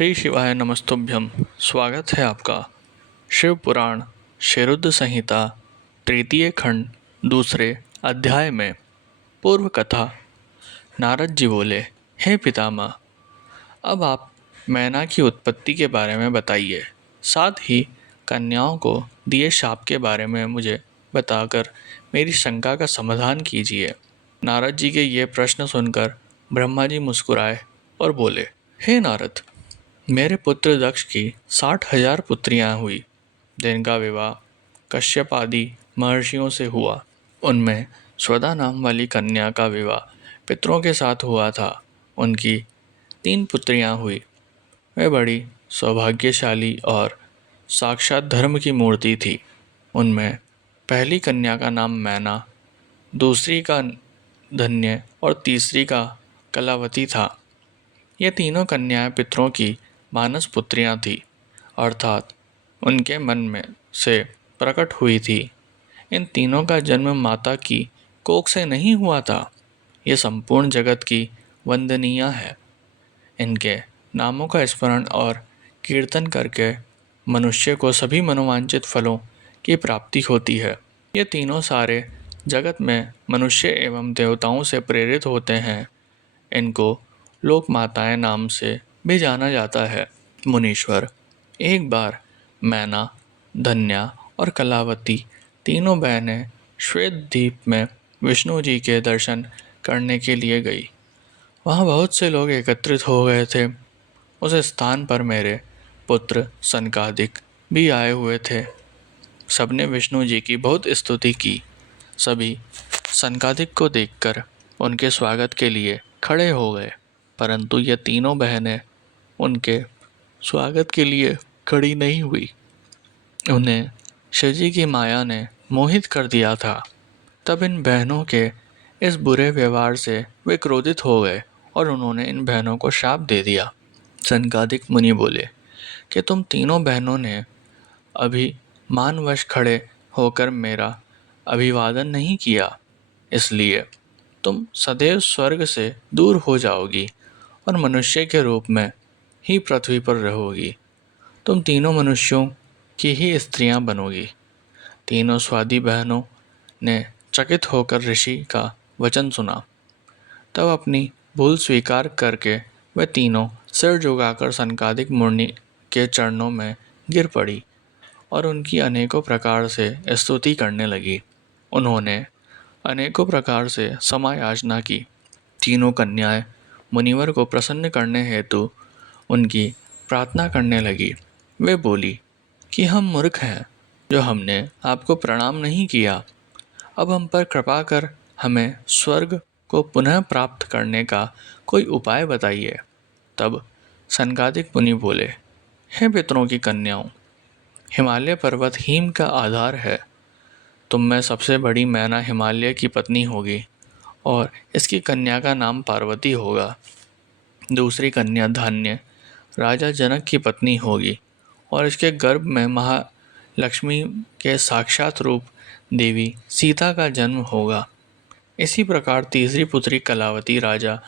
श्री शिवाय नमस्तुभ्यं। स्वागत है आपका शिव पुराण शेरुद्र संहिता तृतीय खंड दूसरे अध्याय में। पूर्व कथा। नारद जी बोले, हे पितामह, अब आप मैना की उत्पत्ति के बारे में बताइए, साथ ही कन्याओं को दिए शाप के बारे में मुझे बताकर मेरी शंका का समाधान कीजिए। नारद जी के ये प्रश्न सुनकर ब्रह्मा जी मुस्कुराए और बोले, हे नारद, मेरे पुत्र दक्ष की 60,000 पुत्रियां हुई, जिनका विवाह कश्यप आदि महर्षियों से हुआ। उनमें स्वदा नाम वाली कन्या का विवाह पितरों के साथ हुआ था। उनकी 3 पुत्रियां हुई। वे बड़ी सौभाग्यशाली और साक्षात धर्म की मूर्ति थी। उनमें पहली कन्या का नाम मैना, दूसरी का धन्य और तीसरी का कलावती था। ये तीनों कन्याएं पितरों की मानस पुत्रियां थी, अर्थात उनके मन में से प्रकट हुई थी। इन तीनों का जन्म माता की कोख से नहीं हुआ था। ये संपूर्ण जगत की वंदनीय है। इनके नामों का स्मरण और कीर्तन करके मनुष्य को सभी मनोवांछित फलों की प्राप्ति होती है। ये तीनों सारे जगत में मनुष्य एवं देवताओं से प्रेरित होते हैं। इनको लोक माताएं नाम से भी जाना जाता है। मुनीश्वर, एक बार मैना, धन्या और कलावती तीनों बहनें श्वेत द्वीप में विष्णु जी के दर्शन करने के लिए गई। वहाँ बहुत से लोग एकत्रित हो गए थे। उस स्थान पर मेरे पुत्र सनकादिक भी आए हुए थे। सबने विष्णु जी की बहुत स्तुति की। सभी सनकादिक को देखकर उनके स्वागत के लिए खड़े हो गए, परंतु ये तीनों बहनें उनके स्वागत के लिए खड़ी नहीं हुई। उन्हें शिवजी की माया ने मोहित कर दिया था। तब इन बहनों के इस बुरे व्यवहार से वे क्रोधित हो गए और उन्होंने इन बहनों को शाप दे दिया। सनकादिक मुनि बोले कि तुम तीनों बहनों ने अभी मानवश खड़े होकर मेरा अभिवादन नहीं किया, इसलिए तुम सदैव स्वर्ग से दूर हो जाओगी और मनुष्य के रूप में ही पृथ्वी पर रहोगी। तुम तीनों मनुष्यों की ही स्त्रियां बनोगी। तीनों स्वादी बहनों ने चकित होकर ऋषि का वचन सुना। तब अपनी भूल स्वीकार करके वे तीनों सिर झुकाकर सनकादिक मुनि के चरणों में गिर पड़ी और उनकी अनेकों प्रकार से स्तुति करने लगी। उन्होंने अनेकों प्रकार से क्षमा याचना की। तीनों कन्याएं मुनिवर को प्रसन्न करने हेतु उनकी प्रार्थना करने लगी। वे बोली कि हम मूर्ख हैं जो हमने आपको प्रणाम नहीं किया। अब हम पर कृपा कर हमें स्वर्ग को पुनः प्राप्त करने का कोई उपाय बताइए। तब सनकादिक मुनि बोले, हे पितरों की कन्याओं, हिमालय पर्वत हिम का आधार है। तुम में सबसे बड़ी मैना हिमालय की पत्नी होगी और इसकी कन्या का नाम पार्वती होगा। दूसरी कन्या धान्य राजा जनक की पत्नी होगी और इसके गर्भ में महालक्ष्मी के साक्षात रूप देवी सीता का जन्म होगा। इसी प्रकार तीसरी पुत्री कलावती राजा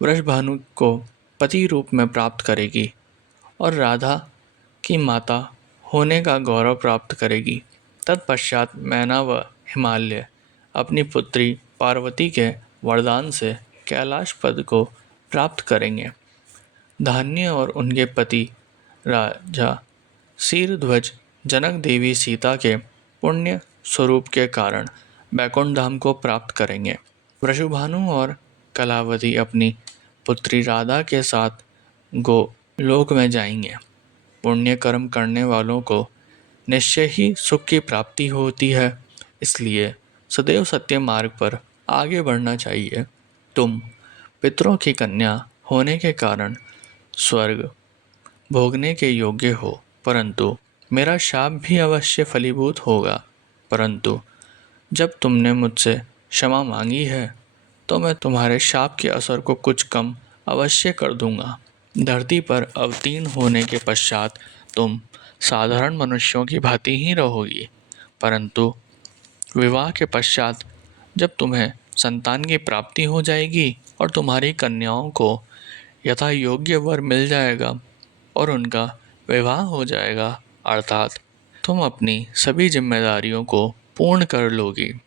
वृषभानु को पति रूप में प्राप्त करेगी और राधा की माता होने का गौरव प्राप्त करेगी। तत्पश्चात मैना व हिमालय अपनी पुत्री पार्वती के वरदान से कैलाश पद को प्राप्त करेंगे। धान्य और उनके पति राजा शीरध्वज जनक देवी सीता के पुण्य स्वरूप के कारण बैकुंठ धाम को प्राप्त करेंगे। वृषभानु और कलावती अपनी पुत्री राधा के साथ गोलोक में जाएंगे। पुण्य कर्म करने वालों को निश्चय ही सुख की प्राप्ति होती है, इसलिए सदैव सत्य मार्ग पर आगे बढ़ना चाहिए। तुम पितरों की कन्या होने के कारण स्वर्ग भोगने के योग्य हो, परंतु मेरा शाप भी अवश्य फलीभूत होगा। परंतु जब तुमने मुझसे क्षमा मांगी है तो मैं तुम्हारे शाप के असर को कुछ कम अवश्य कर दूंगा। धरती पर अवतीर्ण होने के पश्चात तुम साधारण मनुष्यों की भांति ही रहोगी, परंतु विवाह के पश्चात जब तुम्हें संतान की प्राप्ति हो जाएगी और तुम्हारी कन्याओं को यथा योग्य वर मिल जाएगा और उनका विवाह हो जाएगा, अर्थात तुम अपनी सभी जिम्मेदारियों को पूर्ण कर लोगी।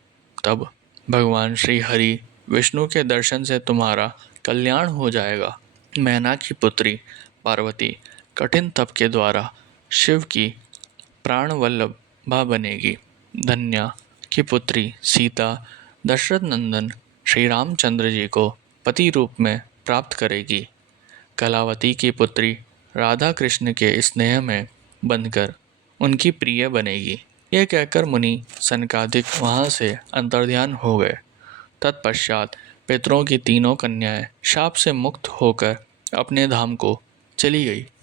तब भगवान श्री हरि विष्णु के दर्शन से तुम्हारा कल्याण हो जाएगा। मैना की पुत्री पार्वती कठिन तप के द्वारा शिव की प्राण वल्लभा बनेगी। धन्या की पुत्री सीता दशरथ नंदन श्री रामचंद्र जी को पति रूप में प्राप्त करेगी। कलावती की पुत्री राधा कृष्ण के स्नेह में बंधकर उनकी प्रिय बनेगी। यह कहकर मुनि सनकादिक वहाँ से अंतर्ध्यान हो गए। तत्पश्चात पितरों की तीनों कन्याएं शाप से मुक्त होकर अपने धाम को चली गई।